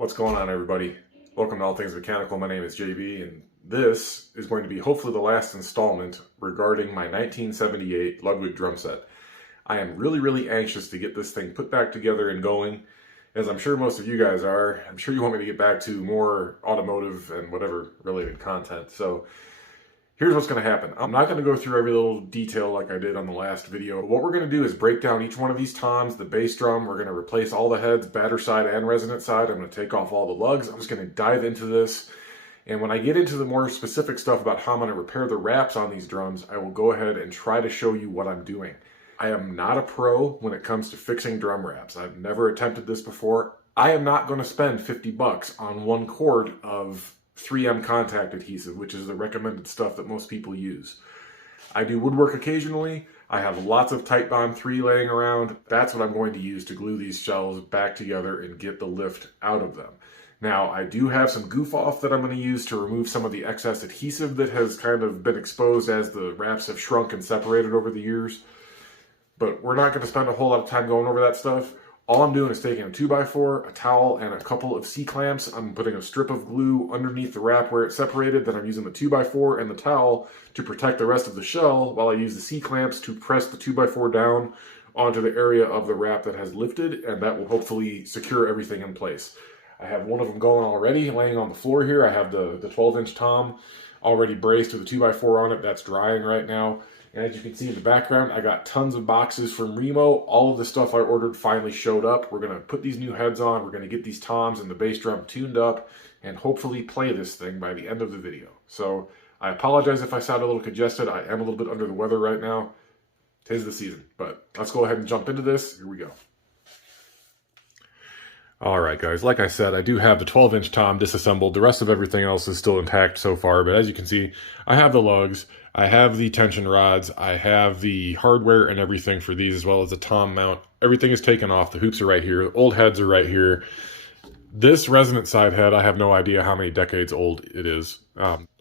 What's going on, everybody? Welcome to All Things Mechanical. My name is JB, and this is going to be hopefully the last installment regarding my 1978 Ludwig drum set. I am really anxious to get this thing put back together and going, as I'm sure most of you guys are. I'm sure you want me to get back to more automotive and whatever related content. So here's what's going to happen. I'm not going to go through every little detail like I did on the last video. What we're going to do is break down each one of these toms, the bass drum. We're going to replace all the heads, batter side and resonant side. I'm going to take off all the lugs. I'm just going to dive into this. And when I get into the more specific stuff about how I'm going to repair the wraps on these drums, I will go ahead and try to show you what I'm doing. I am not a pro when it comes to fixing drum wraps. I've never attempted this before. I am not going to spend 50 bucks on one cord of 3M contact adhesive, which is the recommended stuff that most people use. I do woodwork occasionally. I have lots of Titebond 3 laying around. That's what I'm going to use to glue these shells back together and get the lift out of them. Now, I do have some goof off that I'm going to use to remove some of the excess adhesive that has kind of been exposed as the wraps have shrunk and separated over the years. But we're not going to spend a whole lot of time going over that stuff. All I'm doing is taking a 2x4, a towel, and a couple of C-clamps. I'm putting a strip of glue underneath the wrap where it's separated. Then I'm using the 2x4 and the towel to protect the rest of the shell, while I use the C-clamps to press the 2x4 down onto the area of the wrap that has lifted, and that will hopefully secure everything in place. I have one of them going already, laying on the floor here. I have the 12-inch tom already braced with a 2x4 on it. That's drying right now. And as you can see in the background, I got tons of boxes from Remo. All of the stuff I ordered finally showed up. We're going to put these new heads on. We're going to get these toms and the bass drum tuned up and hopefully play this thing by the end of the video. So I apologize if I sound a little congested. I am a little bit under the weather right now. 'Tis the season. But let's go ahead and jump into this. Here we go. Alright guys, like I said, I do have the 12-inch tom disassembled. The rest of everything else is still intact so far, but as you can see, I have the lugs, I have the tension rods, I have the hardware and everything for these, as well as the tom mount. Everything is taken off. The hoops are right here. The old heads are right here. This resonant side head, I have no idea how many decades old it is.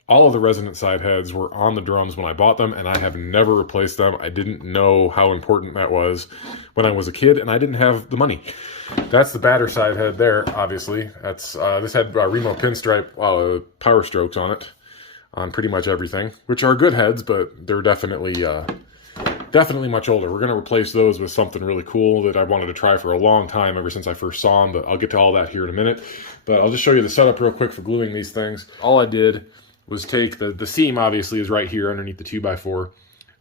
All of the resonant side heads were on the drums when I bought them, and I have never replaced them. I didn't know how important that was when I was a kid, and I didn't have the money. That's the batter side head there, obviously. That's this had Remo pinstripe power strokes on it, on pretty much everything, which are good heads, but they're definitely much older. We're going to replace those with something really cool that I wanted to try for a long time, ever since I first saw them, but I'll get to all that here in a minute. But I'll just show you the setup real quick for gluing these things. All I did was take the seam, obviously, is right here underneath the 2x4.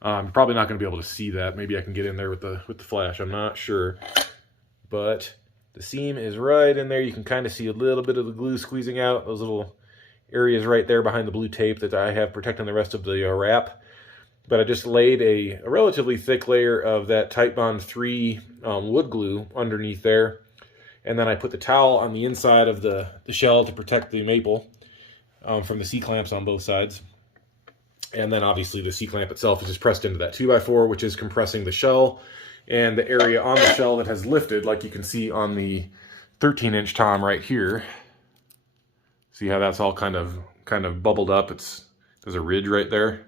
I'm probably not going to be able to see that. Maybe I can get in there with the flash. I'm not sure. But the seam is right in there. You can kind of see a little bit of the glue squeezing out. Those little areas right there behind the blue tape that I have protecting the rest of the wrap. But I just laid a relatively thick layer of that Titebond 3 wood glue underneath there. And then I put the towel on the inside of the shell to protect the maple from the C-clamps on both sides. And then obviously the C-clamp itself is just pressed into that 2x4, which is compressing the shell. And the area on the shell that has lifted, like you can see on the 13-inch tom right here. See how that's all kind of bubbled up? There's a ridge right there.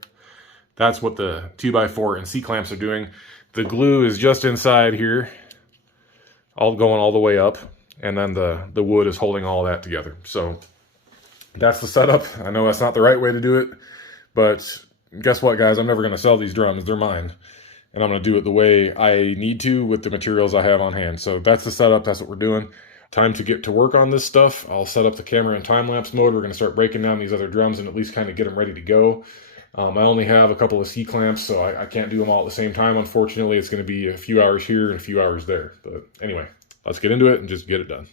That's what the 2x4 and C-clamps are doing. The glue is just inside here, all going all the way up, and then the wood is holding all that together. So that's the setup. I know that's not the right way to do it, but guess what, guys? I'm never going to sell these drums. They're mine. And I'm going to do it the way I need to with the materials I have on hand. So that's the setup. That's what we're doing. Time to get to work on this stuff. I'll set up the camera in time-lapse mode. We're going to start breaking down these other drums and at least kind of get them ready to go. I only have a couple of C-clamps, so I can't do them all at the same time. Unfortunately, it's going to be a few hours here and a few hours there. But anyway, let's get into it and just get it done.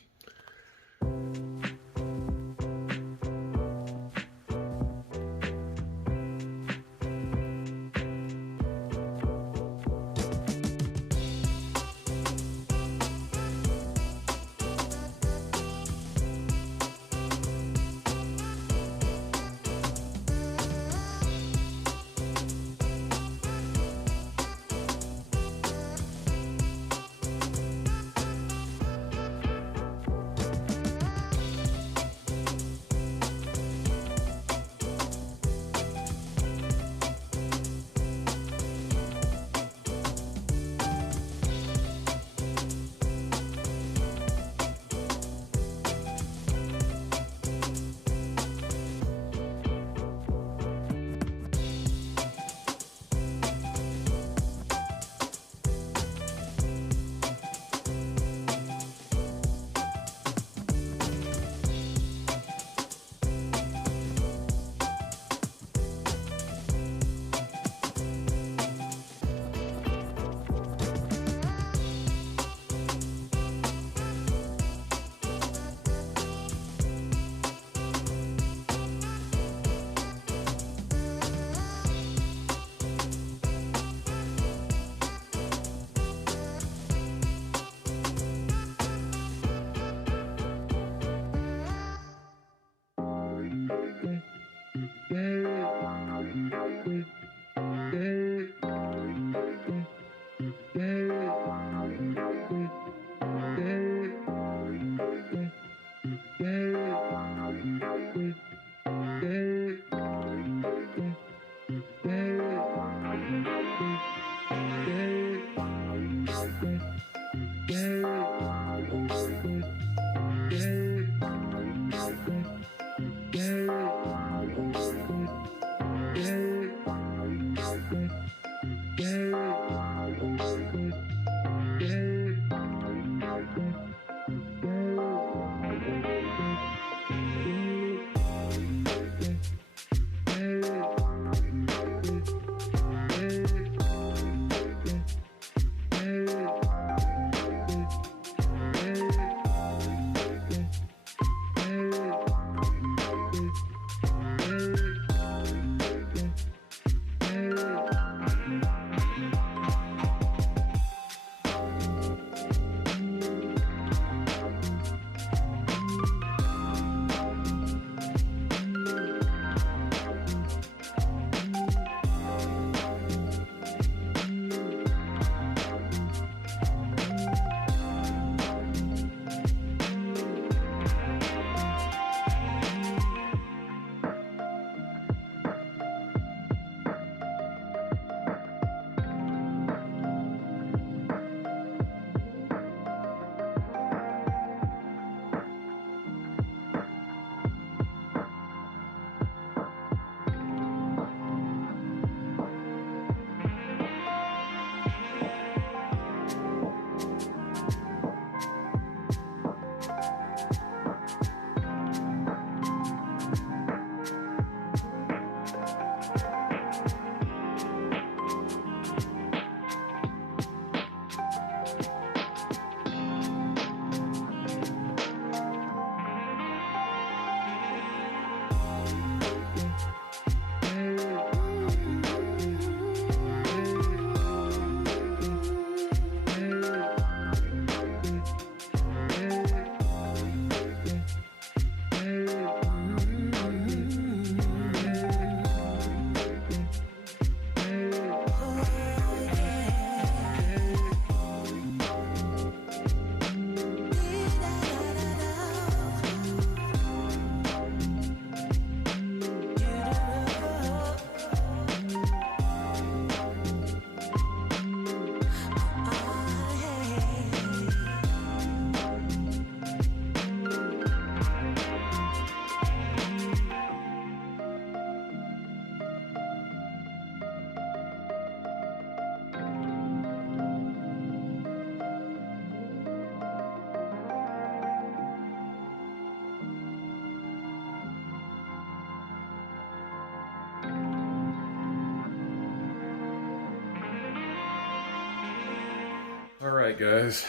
Alright guys,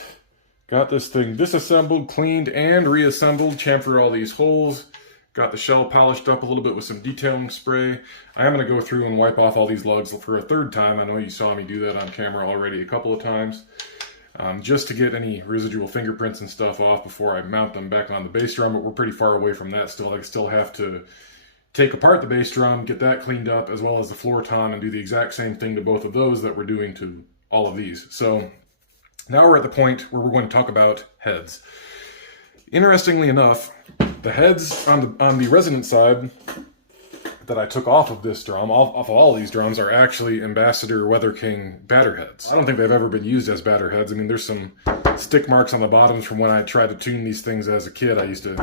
got this thing disassembled, cleaned, and reassembled, chamfered all these holes, got the shell polished up a little bit with some detailing spray. I am going to go through and wipe off all these lugs for a third time. I know you saw me do that on camera already a couple of times, just to get any residual fingerprints and stuff off before I mount them back on the bass drum, but we're pretty far away from that still. I still have to take apart the bass drum, get that cleaned up, as well as the floor tom, and do the exact same thing to both of those that we're doing to all of these. So now we're at the point where we're going to talk about heads. Interestingly enough, the heads on the resonance side that I took off of this drum, off of all these drums, are actually Ambassador Weather King batter heads. I don't think they've ever been used as batter heads. I mean, there's some stick marks on the bottoms from when I tried to tune these things as a kid. I used to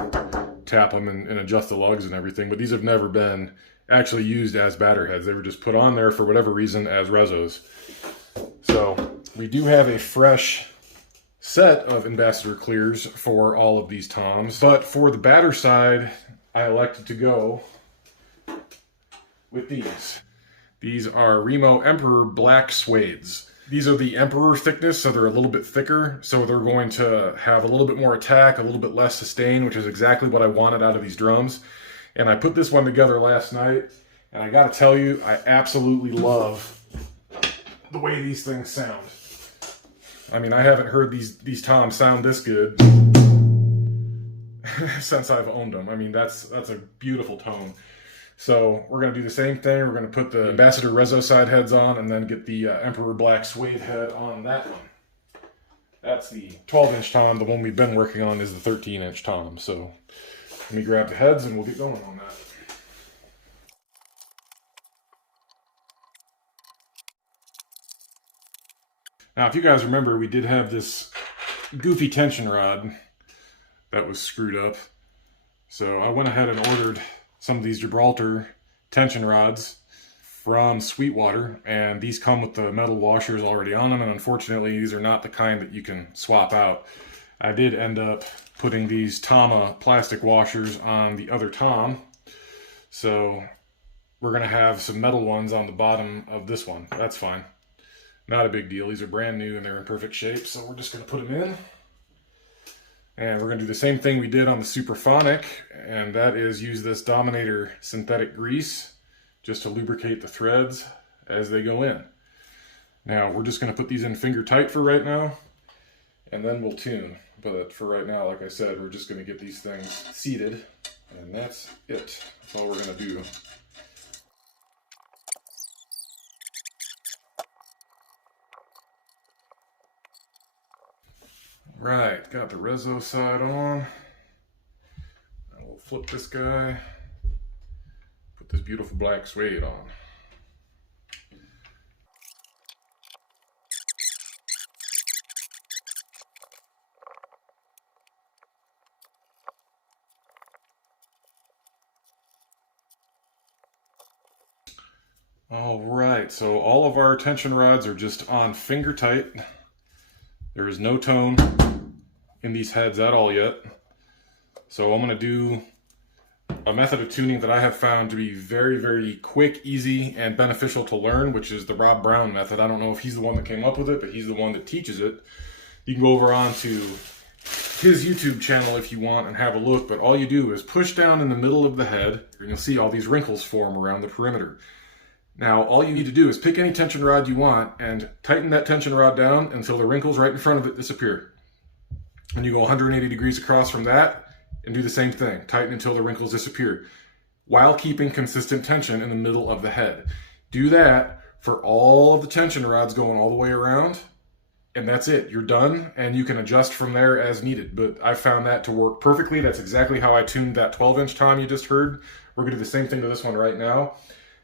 tap them and adjust the lugs and everything, but these have never been actually used as batter heads. They were just put on there for whatever reason as rezos. So we do have a fresh set of Ambassador clears for all of these toms, but for the batter side, I elected to go with these. These are Remo Emperor Black Suedes. These are the Emperor thickness, so they're a little bit thicker, so they're going to have a little bit more attack, a little bit less sustain, which is exactly what I wanted out of these drums. And I put this one together last night, and I gotta tell you, I absolutely love the way these things sound. I mean, I haven't heard these toms sound this good since I've owned them. I mean, that's a beautiful tone. So we're going to do the same thing. We're going to put the Ambassador Rezo side heads on and then get the Emperor Black Suede head on that one. That's the 12-inch tom. The one we've been working on is the 13-inch tom. So let me grab the heads and we'll get going on that. Now, if you guys remember, we did have this goofy tension rod that was screwed up. So I went ahead and ordered some of these Gibraltar tension rods from Sweetwater, and these come with the metal washers already on them, and unfortunately these are not the kind that you can swap out. I did end up putting these Tama plastic washers on the other tom, so we're going to have some metal ones on the bottom of this one. That's fine. Not a big deal. These are brand new and they're in perfect shape, so we're just going to put them in. And we're going to do the same thing we did on the Superphonic, and that is use this Dominator synthetic grease just to lubricate the threads as they go in. Now, we're just going to put these in finger tight for right now, and then we'll tune. But for right now, like I said, we're just going to get these things seated, and that's it. That's all we're going to do. Right, got the Rezo side on. And we'll flip this guy, put this beautiful black suede on. All right, so all of our tension rods are just on finger tight. There is no tone in these heads at all yet. So I'm going to do a method of tuning that I have found to be very, very quick, easy, and beneficial to learn, which is the Rob Brown method. I don't know if he's the one that came up with it, but he's the one that teaches it. You can go over onto his YouTube channel if you want and have a look, but all you do is push down in the middle of the head, and you'll see all these wrinkles form around the perimeter. Now, all you need to do is pick any tension rod you want and tighten that tension rod down until the wrinkles right in front of it disappear. And you go 180 degrees across from that and do the same thing. Tighten until the wrinkles disappear while keeping consistent tension in the middle of the head. Do that for all of the tension rods going all the way around, and that's it. You're done, and you can adjust from there as needed. But I found that to work perfectly. That's exactly how I tuned that 12-inch tom you just heard. We're going to do the same thing to this one right now.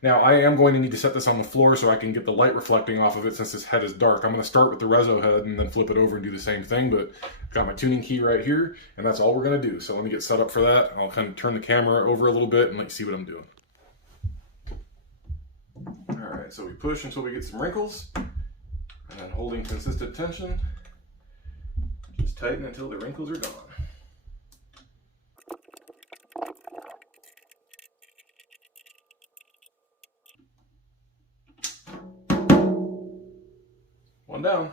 Now, I am going to need to set this on the floor so I can get the light reflecting off of it since this head is dark. I'm going to start with the Rezo head and then flip it over and do the same thing, but I've got my tuning key right here, and that's all we're going to do. So let me get set up for that. I'll kind of turn the camera over a little bit and let you see what I'm doing. All right, so we push until we get some wrinkles, and then holding consistent tension, just tighten until the wrinkles are gone. One down.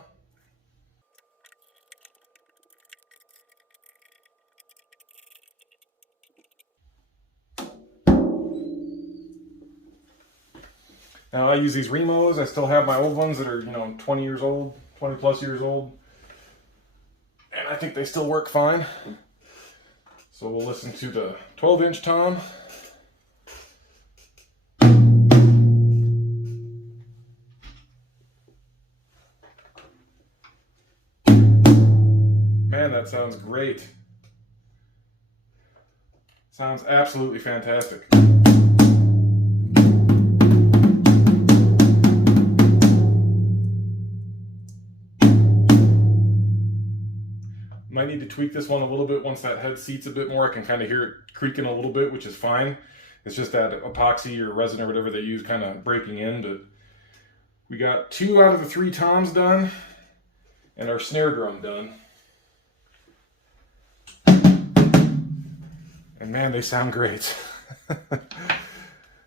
Now I use these Remos. I still have my old ones that are, 20 years old, 20 plus years old. And I think they still work fine. So we'll listen to the 12-inch tom. Man, that sounds great. Sounds absolutely fantastic. Might need to tweak this one a little bit once that head seats a bit more. I can kind of hear it creaking a little bit, which is fine. It's just that epoxy or resin or whatever they use kind of breaking in. But we got 2 out of the 3 toms done and our snare drum done. And man, they sound great.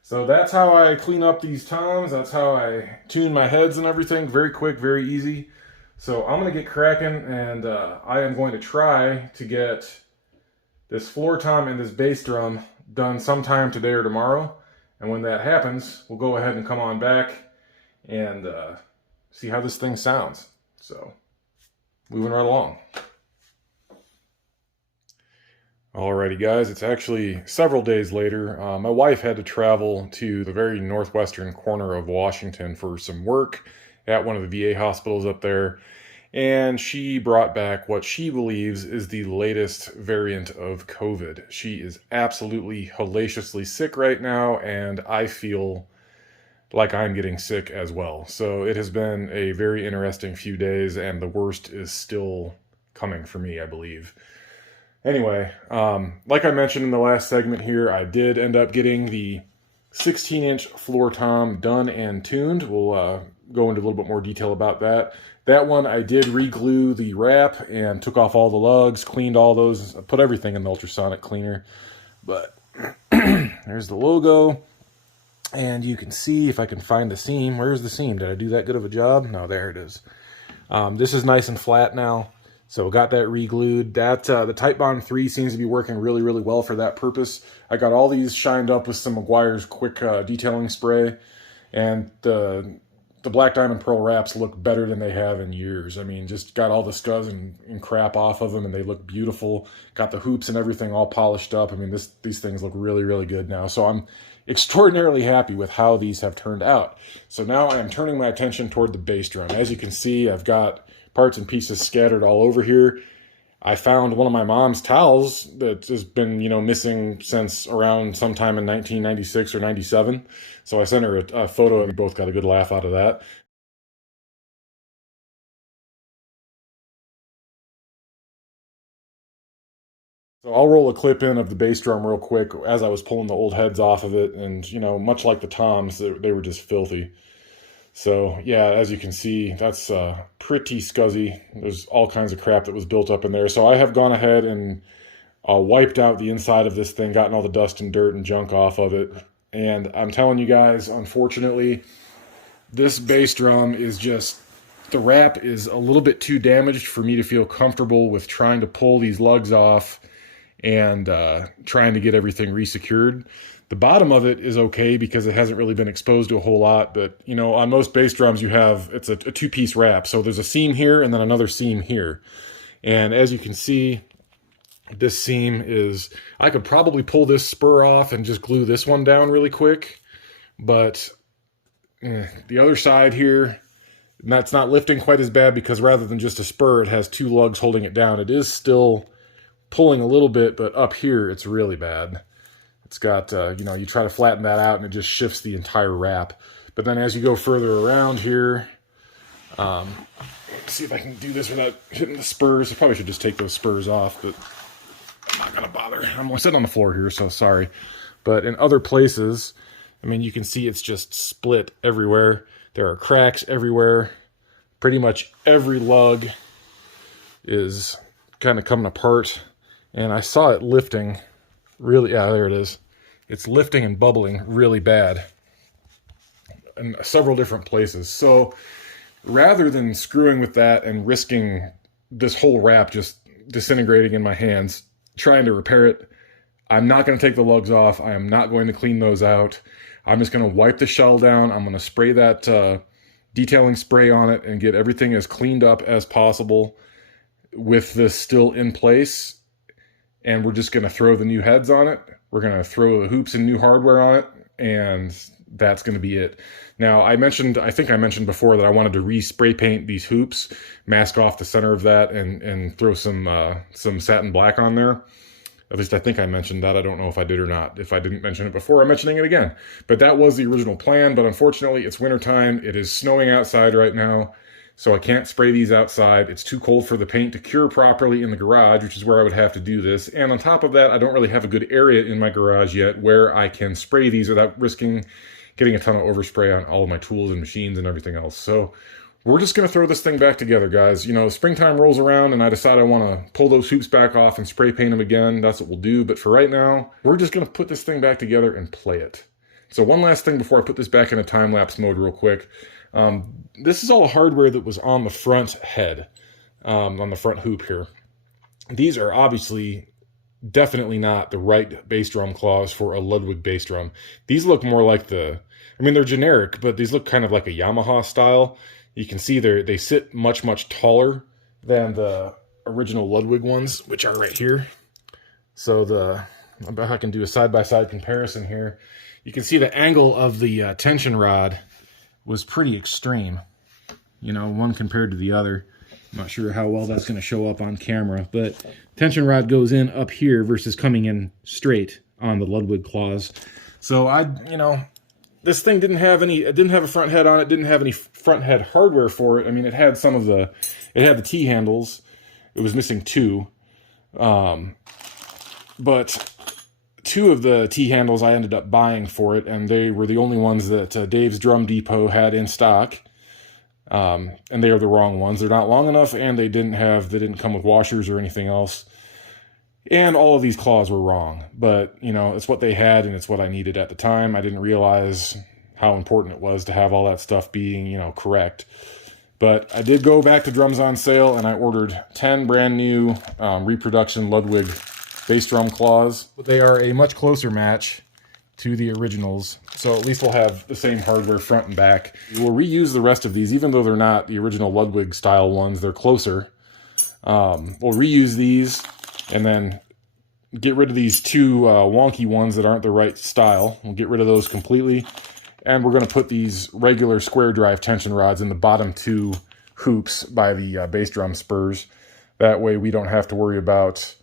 So that's how I clean up these toms. That's how I tune my heads and everything. Very quick, very easy. So I'm going to get cracking, and I am going to try to get this floor tom and this bass drum done sometime today or tomorrow. And when that happens, we'll go ahead and come on back and see how this thing sounds. So, moving right along. Alrighty guys, it's actually several days later. My wife had to travel to the very northwestern corner of Washington for some work at one of the VA hospitals up there, and she brought back what she believes is the latest variant of COVID. She is absolutely hellaciously sick right now, and I feel like I'm getting sick as well. So it has been a very interesting few days, and the worst is still coming for me, I believe. Anyway, like I mentioned in the last segment here, I did end up getting the 16-inch floor tom done and tuned. We'll go into a little bit more detail about that. That one, I did re-glue the wrap and took off all the lugs, cleaned all those, put everything in the ultrasonic cleaner. But there's the logo, and you can see if I can find the seam. Where's the seam? Did I do that good of a job? No, there it is. This is nice and flat now. So got that re-glued. That the Titebond 3 seems to be working really, really well for that purpose. I got all these shined up with some Meguiar's quick detailing spray, and the Black Diamond Pearl wraps look better than they have in years. I mean, just got all the scuds and crap off of them, and they look beautiful. Got the hoops and everything all polished up. I mean, these things look really, really good now. So I'm extraordinarily happy with how these have turned out. So now I am turning my attention toward the bass drum. As you can see, I've got parts and pieces scattered all over here. I found one of my mom's towels that has been, missing since around sometime in 1996 or 97. So I sent her a photo, and we both got a good laugh out of that. So I'll roll a clip in of the bass drum real quick as I was pulling the old heads off of it. And, much like the toms, they were just filthy. So yeah, as you can see, that's pretty scuzzy. There's all kinds of crap that was built up in there. So I have gone ahead and wiped out the inside of this thing, gotten all the dust and dirt and junk off of it. And I'm telling you guys, unfortunately, this bass drum is just, the wrap is a little bit too damaged for me to feel comfortable with trying to pull these lugs off and trying to get everything resecured. The bottom of it is okay because it hasn't really been exposed to a whole lot, but on most bass drums it's a 2-piece wrap. So there's a seam here and then another seam here. And as you can see, this seam is, I could probably pull this spur off and just glue this one down really quick, but the other side here, that's not lifting quite as bad because rather than just a spur, it has 2 lugs holding it down. It is still pulling a little bit, but up here it's really bad. It's got, you try to flatten that out and it just shifts the entire wrap. But then as you go further around here, let's see if I can do this without hitting the spurs. I probably should just take those spurs off, but I'm not going to bother. I'm sitting on the floor here, so sorry. But in other places, I mean, you can see it's just split everywhere. There are cracks everywhere. Pretty much every lug is kind of coming apart. And I saw it lifting really, yeah, there it is. It's lifting and bubbling really bad in several different places. So rather than screwing with that and risking this whole wrap just disintegrating in my hands, trying to repair it, I'm not going to take the lugs off. I am not going to clean those out. I'm just going to wipe the shell down. I'm going to spray that detailing spray on it and get everything as cleaned up as possible with this still in place. And we're just going to throw the new heads on it. We're going to throw the hoops and new hardware on it, and that's going to be it. Now, I think I mentioned before that I wanted to re-spray paint these hoops, mask off the center of that, and throw some satin black on there. At least I think I mentioned that. I don't know if I did or not. If I didn't mention it before, I'm mentioning it again. But that was the original plan, but unfortunately, it's wintertime. It is snowing outside right now, so I can't spray these outside. It's too cold for the paint to cure properly in the garage, which is where I would have to do this. And on top of that, I don't really have a good area in my garage yet where I can spray these without risking getting a ton of overspray on all of my tools and machines and everything else. So we're just going to throw this thing back together, guys. You know, springtime rolls around and I decide I want to pull those hoops back off and spray paint them again. That's what we'll do. But for right now, we're just going to put this thing back together and play it. So one last thing before I put this back in a time-lapse mode real quick. This is all hardware that was on the front head, on the front hoop here. These are obviously definitely not the right bass drum claws for a Ludwig bass drum. These look more like they're generic, but these look kind of like a Yamaha style. You can see they sit much, much taller than the original Ludwig ones, which are right here. So I can do a side-by-side comparison here. You can see the angle of the tension rod was pretty extreme. You know, one compared to the other. I'm not sure how well that's going to show up on camera, but tension rod goes in up here versus coming in straight on the Ludwig claws. So this thing didn't have a front head on it, didn't have any front head hardware for it. I mean, it had the T handles. It was missing two. But two of the T handles I ended up buying for it, and they were the only ones that Dave's Drum Depot had in stock. And they are the wrong ones. They're not long enough, and they didn't come with washers or anything else. And all of these claws were wrong, but it's what they had and it's what I needed at the time. I didn't realize how important it was to have all that stuff being, correct. But I did go back to Drums on Sale and I ordered 10 brand new reproduction Ludwig bass drum claws. But they are a much closer match to the originals, so at least we'll have the same hardware front and back. We'll reuse the rest of these, even though they're not the original Ludwig style ones, they're closer. We'll reuse these and then get rid of these two wonky ones that aren't the right style. We'll get rid of those completely, and we're going to put these regular square drive tension rods in the bottom two hoops by the bass drum spurs. That way we don't have to worry about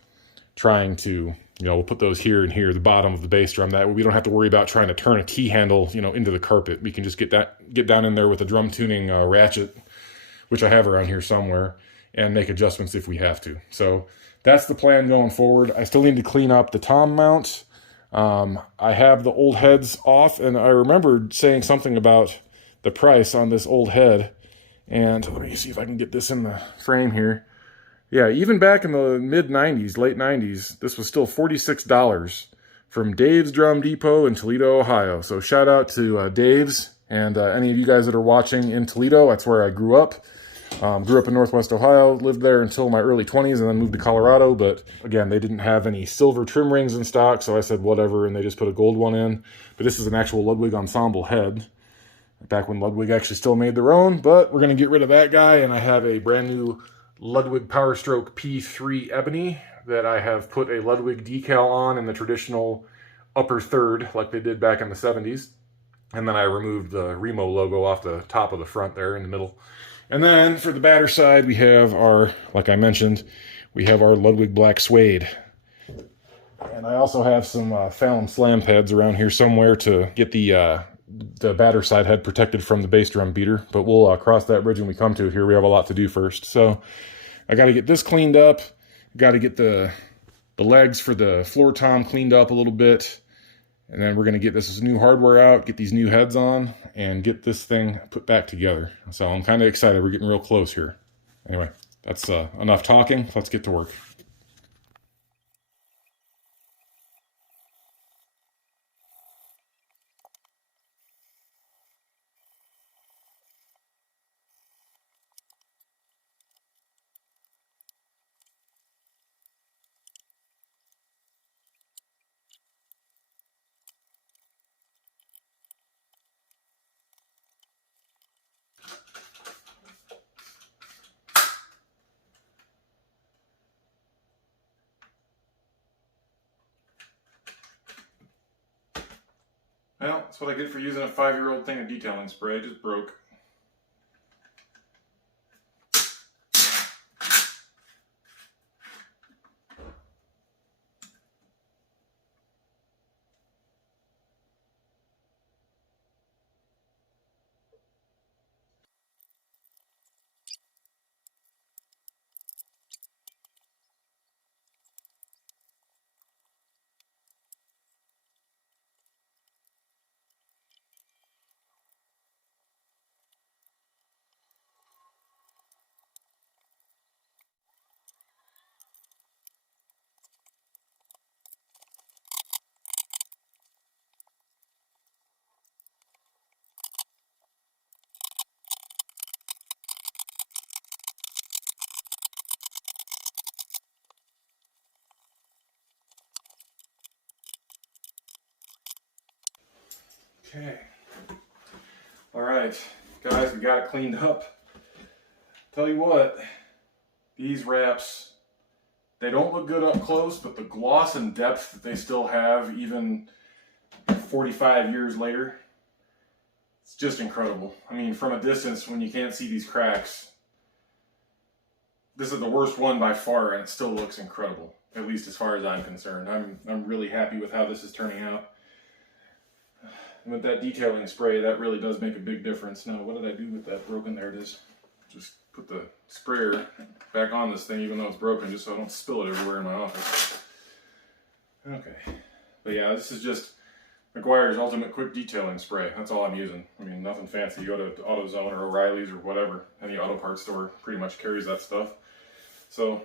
trying to, we'll put those here and here, the bottom of the bass drum. That way we don't have to worry about trying to turn a T handle, into the carpet. We can just get down in there with a drum tuning ratchet, which I have around here somewhere, and make adjustments if we have to. So that's the plan going forward. I still need to clean up the tom mount. I have the old heads off, and I remembered saying something about the price on this old head. And let me see if I can get this in the frame here. Yeah, even back in the mid-90s, late 90s, this was still $46 from Dave's Drum Depot in Toledo, Ohio. So shout out to Dave's and any of you guys that are watching in Toledo. That's where I grew up. Grew up in Northwest Ohio, lived there until my early 20s, and then moved to Colorado. But again, they didn't have any silver trim rings in stock, so I said whatever, and they just put a gold one in. But this is an actual Ludwig ensemble head, back when Ludwig actually still made their own. But we're going to get rid of that guy, and I have a brand new Ludwig Power Stroke P3 Ebony that I have put a Ludwig decal on in the traditional upper third, like they did back in the 70s. And then I removed the Remo logo off the top of the front there in the middle. And then for the batter side, we have like I mentioned, we have our Ludwig Black Suede. And I also have some Fallon slam pads around here somewhere to get the batter side head protected from the bass drum beater. But we'll cross that bridge when we come to it here. We have a lot to do first. So I got to get this cleaned up. Got to get the legs for the floor tom cleaned up a little bit. And then we're going to get this new hardware out, get these new heads on, and get this thing put back together. So I'm kind of excited. We're getting real close here. Anyway, that's enough talking. Let's get to work. Well, that's what I get for using a 5-year-old thing of detailing spray. It just broke. Okay. All right, guys, we got it cleaned up. Tell you what, these wraps, they don't look good up close, but the gloss and depth that they still have, even 45 years later, it's just incredible. I mean, from a distance, when you can't see these cracks, this is the worst one by far, and it still looks incredible, at least as far as I'm concerned. I'm really happy with how this is turning out. And with that detailing spray, that really does make a big difference. Now, what did I do with that broken? There it is. Just put the sprayer back on this thing, even though it's broken, just so I don't spill it everywhere in my office. Okay. But yeah, this is just McGuire's Ultimate Quick Detailing Spray. That's all I'm using. I mean, nothing fancy. You go to AutoZone or O'Reilly's or whatever. Any auto parts store pretty much carries that stuff. So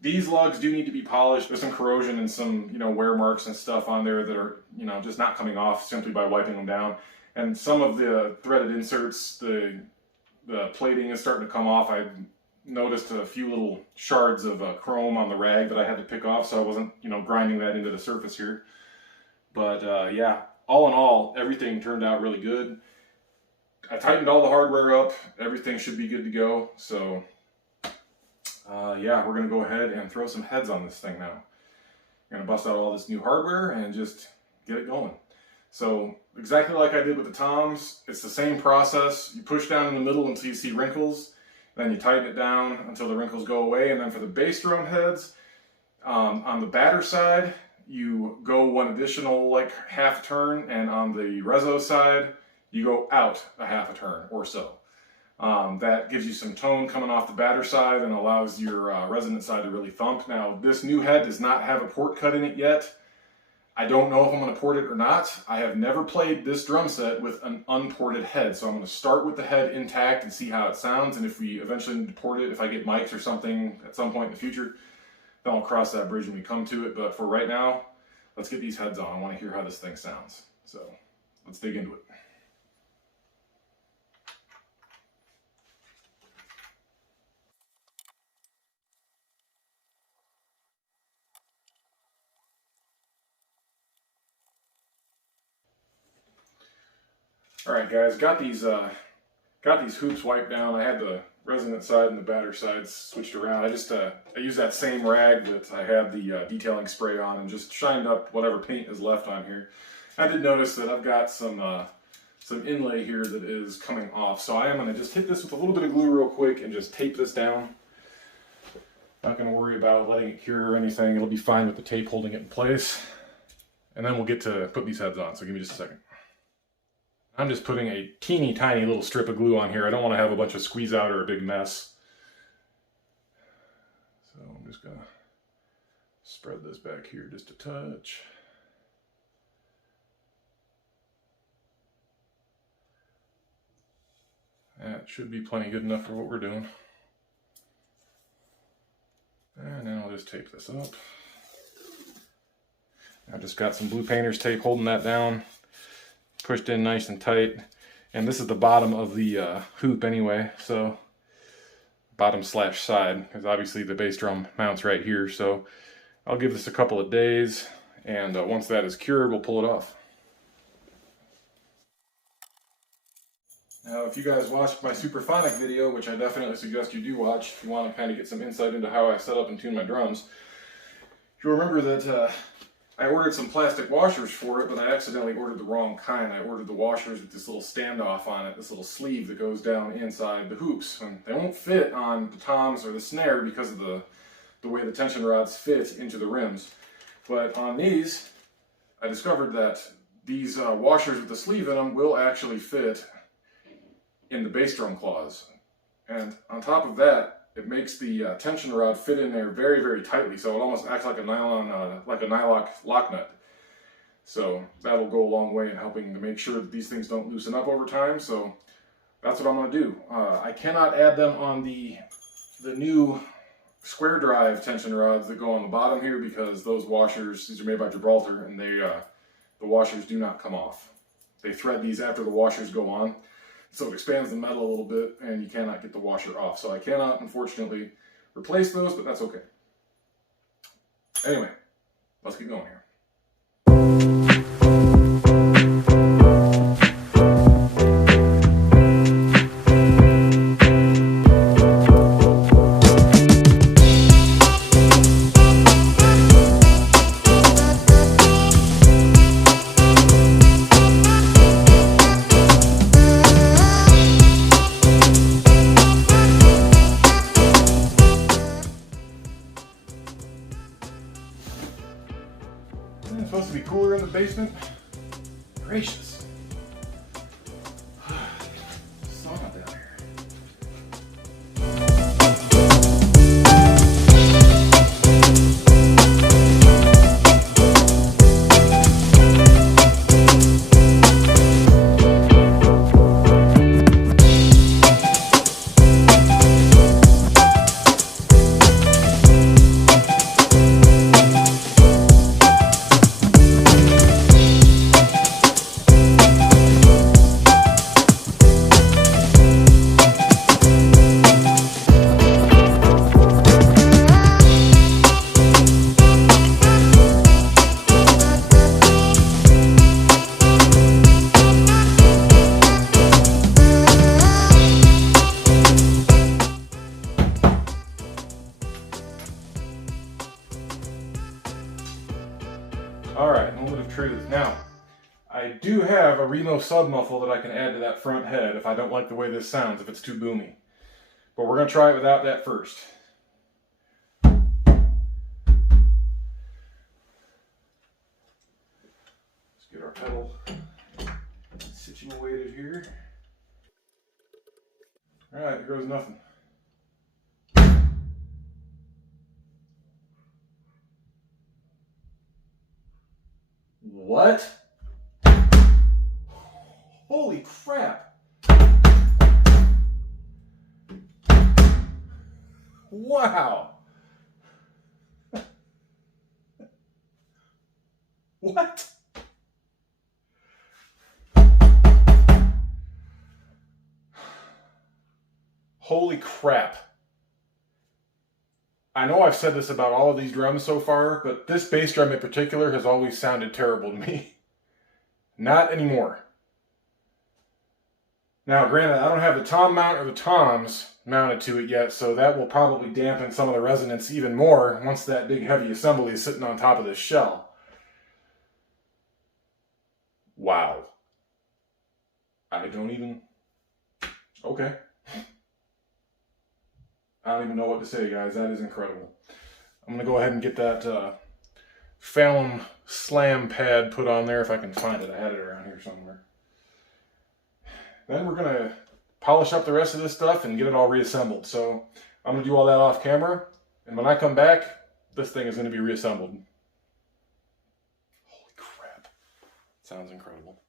these lugs do need to be polished. There's some corrosion and some, wear marks and stuff on there that are, just not coming off simply by wiping them down. And some of the threaded inserts, the plating is starting to come off. I noticed a few little shards of chrome on the rag that I had to pick off, so I wasn't, grinding that into the surface here. But yeah, all in all, everything turned out really good. I tightened all the hardware up. Everything should be good to go. So yeah, we're gonna go ahead and throw some heads on this thing now. We're gonna bust out all this new hardware and just get it going. So exactly like I did with the toms, it's the same process. You push down in the middle until you see wrinkles, then you tighten it down until the wrinkles go away. And then for the bass drum heads, on the batter side, you go one additional half turn, and on the reso side, you go out a half a turn or so. That gives you some tone coming off the batter side and allows your resonant side to really thump. Now, this new head does not have a port cut in it yet. I don't know if I'm going to port it or not. I have never played this drum set with an unported head, so I'm going to start with the head intact and see how it sounds, and if we eventually need to port it, if I get mics or something at some point in the future, then I'll cross that bridge when we come to it. But for right now, let's get these heads on. I want to hear how this thing sounds. So let's dig into it. All right, guys, got these hoops wiped down. I had the resonant side and the batter side switched around. I used that same rag that I had the detailing spray on and just shined up whatever paint is left on here. I did notice that I've got some inlay here that is coming off, so I am going to just hit this with a little bit of glue real quick and just tape this down. Not going to worry about letting it cure or anything. It'll be fine with the tape holding it in place. And then we'll get to put these heads on, so give me just a second. I'm just putting a teeny tiny little strip of glue on here. I don't want to have a bunch of squeeze out or a big mess. So I'm just going to spread this back here just a touch. That should be plenty good enough for what we're doing. And then I'll just tape this up. I've just got some blue painter's tape holding that down. Pushed in nice and tight, and this is the bottom of the hoop anyway, so bottom slash side, because obviously the bass drum mounts right here. So I'll give this a couple of days, and once that is cured, we'll pull it off. Now, if you guys watched my Superphonic video, which I definitely suggest you do watch if you want to kind of get some insight into how I set up and tune my drums, you'll remember that I ordered some plastic washers for it, but I accidentally ordered the wrong kind. I ordered the washers with this little standoff on it, this little sleeve that goes down inside the hoops. And they won't fit on the toms or the snare because of the way the tension rods fit into the rims. But on these, I discovered that these washers with the sleeve in them will actually fit in the bass drum claws. And on top of that, it makes the tension rod fit in there very, very tightly, so it almost acts like a nylon, like a nylock lock nut. So that'll go a long way in helping to make sure that these things don't loosen up over time. So that's what I'm going to do. I cannot add them on the new square drive tension rods that go on the bottom here because those washers, these are made by Gibraltar, and the washers do not come off. They thread these after the washers go on. So it expands the metal a little bit, and you cannot get the washer off. So I cannot, unfortunately, replace those, but that's okay. Anyway, let's get going here. It's supposed to be cooler in the basement. Gracious. Sauna down here. Alright, moment of truth. Now, I do have a Remo submuffle that I can add to that front head if I don't like the way this sounds, if it's too boomy. But we're going to try it without that first. Let's get our pedal situated here. Alright, here goes nothing. What? Holy crap! Wow! What? Holy crap. I know I've said this about all of these drums so far, but this bass drum in particular has always sounded terrible to me. Not anymore. Now, granted, I don't have the tom mount or the toms mounted to it yet, so that will probably dampen some of the resonance even more once that big heavy assembly is sitting on top of this shell. Wow. I don't even... Okay. I don't even know what to say, guys. That is incredible. I'm going to go ahead and get that Fallon slam pad put on there if I can find it. I had it around here somewhere. Then we're going to polish up the rest of this stuff and get it all reassembled. So I'm going to do all that off camera. And when I come back, this thing is going to be reassembled. Holy crap. Sounds incredible.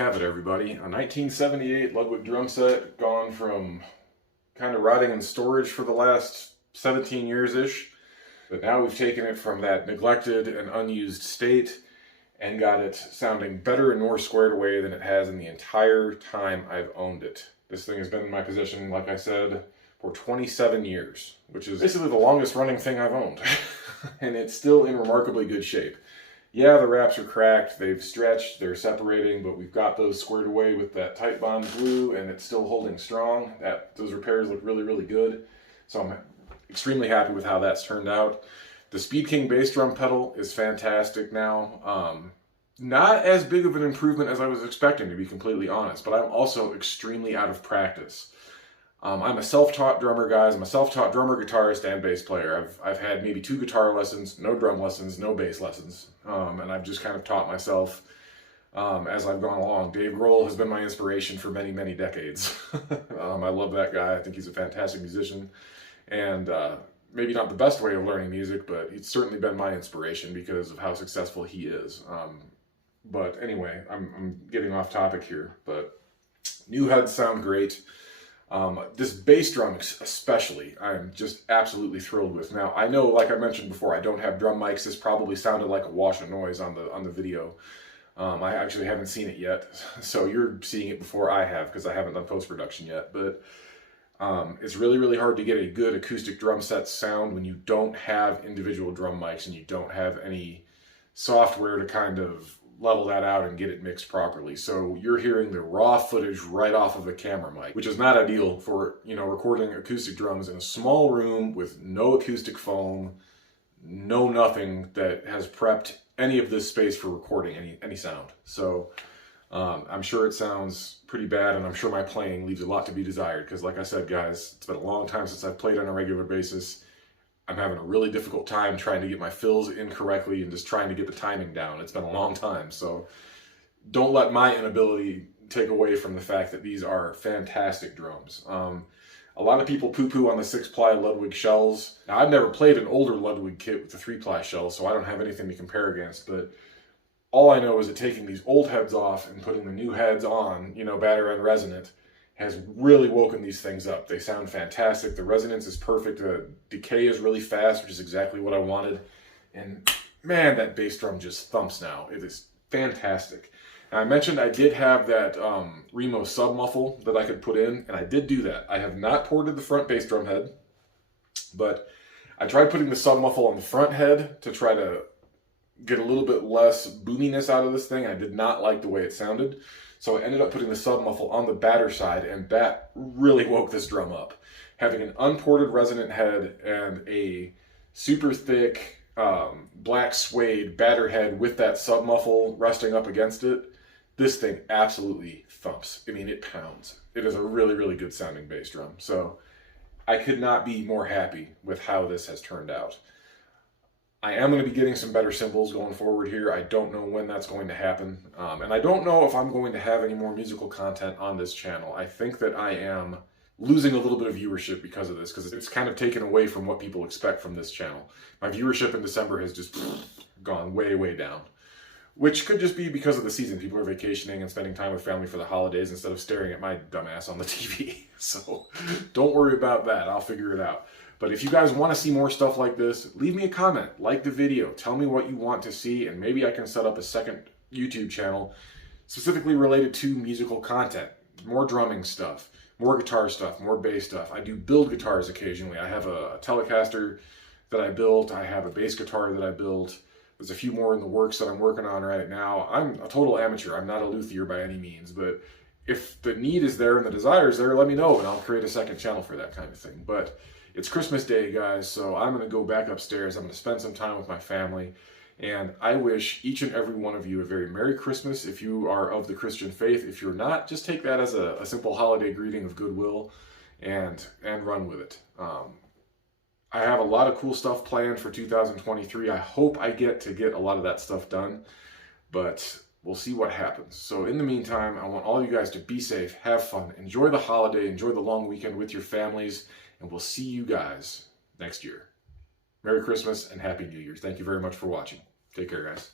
have it, everybody. A 1978 Ludwig drum set, gone from kind of rotting in storage for the last 17 years-ish. But now we've taken it from that neglected and unused state and got it sounding better and more squared away than it has in the entire time I've owned it. This thing has been in my possession, like I said, for 27 years, which is basically the longest running thing I've owned. And it's still in remarkably good shape. Yeah, the wraps are cracked, they've stretched, they're separating, but we've got those squared away with that tight bond glue, and it's still holding strong. Those repairs look really, really good. So I'm extremely happy with how that's turned out. The Speed King bass drum pedal is fantastic now. Not as big of an improvement as I was expecting, to be completely honest, but I'm also extremely out of practice. I'm a self-taught drummer, guys. I'm a self-taught drummer, guitarist, and bass player. I've had maybe 2 guitar lessons, no drum lessons, no bass lessons, and I've just kind of taught myself as I've gone along. Dave Grohl has been my inspiration for many, many decades. I love that guy. I think he's a fantastic musician, and maybe not the best way of learning music, but he's certainly been my inspiration because of how successful he is. But anyway, I'm getting off topic here, but new heads sound great. This bass drum especially, I'm just absolutely thrilled with. Now, I know, like I mentioned before, I don't have drum mics. This probably sounded like a wash of noise on the video. I actually haven't seen it yet, so you're seeing it before I have because I haven't done post-production yet. But it's really, really hard to get a good acoustic drum set sound when you don't have individual drum mics and you don't have any software to kind of level that out and get it mixed properly. So you're hearing the raw footage right off of the camera mic, which is not ideal for, recording acoustic drums in a small room with no acoustic foam, no nothing that has prepped any of this space for recording any sound. So I'm sure it sounds pretty bad, and I'm sure my playing leaves a lot to be desired because, like I said, guys, it's been a long time since I've played on a regular basis. I'm having a really difficult time trying to get my fills in correctly and just trying to get the timing down. It's been a long time, so don't let my inability take away from the fact that these are fantastic drums. A lot of people poo-poo on the 6-ply Ludwig shells. Now, I've never played an older Ludwig kit with the 3-ply shell, so I don't have anything to compare against, but all I know is that taking these old heads off and putting the new heads on, batter and resonant, has really woken these things up. They sound fantastic. The resonance is perfect. The decay is really fast, which is exactly what I wanted. And man, that bass drum just thumps now. It is fantastic. Now, I mentioned I did have that Remo submuffle that I could put in, and I did do that. I have not ported the front bass drum head, but I tried putting the submuffle on the front head to try to get a little bit less boominess out of this thing. I did not like the way it sounded. So I ended up putting the submuffle on the batter side, and that really woke this drum up. Having an unported resonant head and a super thick black suede batter head with that submuffle resting up against it, this thing absolutely thumps. I mean, it pounds. It is a really, really good sounding bass drum. So I could not be more happy with how this has turned out. I am going to be getting some better cymbals going forward here. I don't know when that's going to happen. And I don't know if I'm going to have any more musical content on this channel. I think that I am losing a little bit of viewership because of this, because it's kind of taken away from what people expect from this channel. My viewership in December has just gone way, way down, which could just be because of the season. People are vacationing and spending time with family for the holidays instead of staring at my dumbass on the TV. So don't worry about that. I'll figure it out. But if you guys want to see more stuff like this, leave me a comment, like the video, tell me what you want to see, and maybe I can set up a second YouTube channel specifically related to musical content. More drumming stuff, more guitar stuff, more bass stuff. I do build guitars occasionally. I have a Telecaster that I built. I have a bass guitar that I built. There's a few more in the works that I'm working on right now. I'm a total amateur. I'm not a luthier by any means, but if the need is there and the desire is there, let me know, and I'll create a second channel for that kind of thing. But it's Christmas Day, guys, so I'm going to go back upstairs. I'm going to spend some time with my family, and I wish each and every one of you a very Merry Christmas if you are of the Christian faith. If you're not, just take that as a simple holiday greeting of goodwill and run with it. I have a lot of cool stuff planned for 2023. I hope I get a lot of that stuff done, but we'll see what happens. So in the meantime, I want all you guys to be safe, have fun, enjoy the holiday, enjoy the long weekend with your families, and we'll see you guys next year. Merry Christmas and Happy New Year. Thank you very much for watching. Take care, guys.